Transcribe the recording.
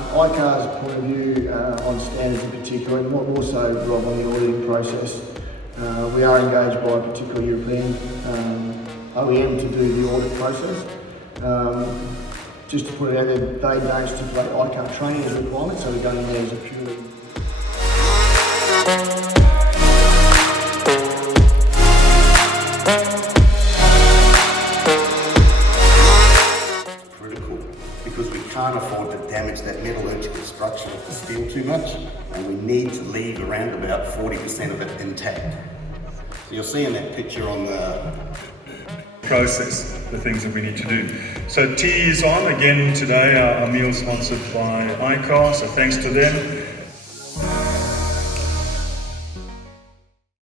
ICAR's point of view on standards in particular, and more so, Rob, on the auditing process. We are engaged by a particular European OEM to do the audit process. Just to put it out there, they don't stipulate ICAR training as a requirement, so we're going in there as a purely... Critical, because we can't afford to damage that metallurgical structure of the steel too much, and we need to leave around about 40% of it intact. So you'll see in that picture on the process, the things that we need to do. So tea is on again today. Our meal sponsored by ICAR, so thanks to them.